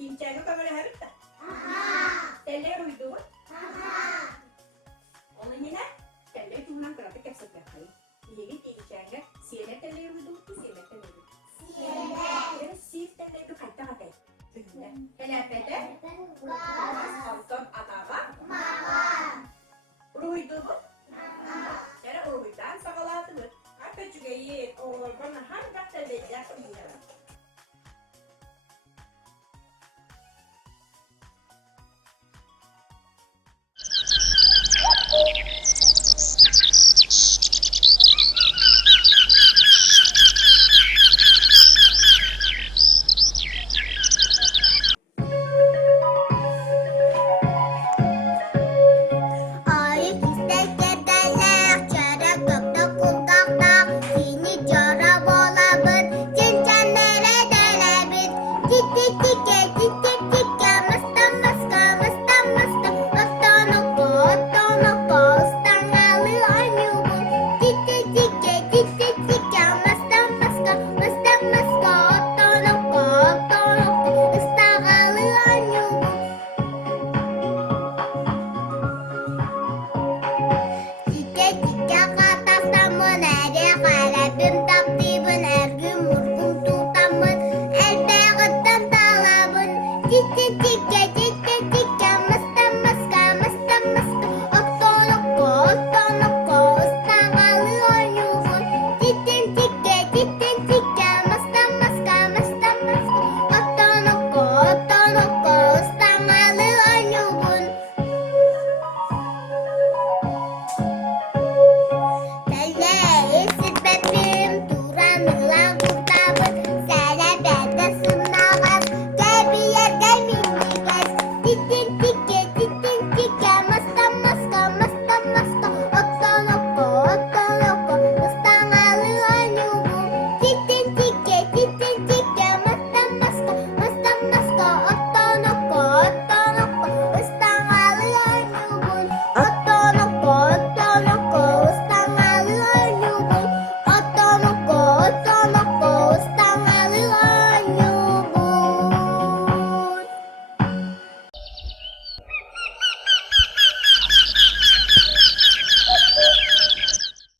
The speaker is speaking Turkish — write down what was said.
Pinçeğe kamera harita. Teller uydu. Onu yine teller tuğunan kıratı kesip yapayım. Yeni pinçeğe siyene teller uydu ki siyene teller uydu. Siyene. Siyene teller uydu kaçta katay. Telepede. Ondan atama. Uydu bu. Yine uydudan sağaladı mı? Hatta juga iyi. Bana hangi teller yapayım. Ayık istek ederler, çare gökte kulakta. Seni cara bolabın, cincanlara delebin. Tike tike tike tike, mısta mıska mısta mıska. Ottanoko, ıstan alıyor yubun. Tike tike tike tike, mısta mıska mısta mıska. Ottanoko, ıstan alıyor yubun. Jika kata samun ere kalbim taptibun ergüm murgun tutamun elbeğitten talabun. Jika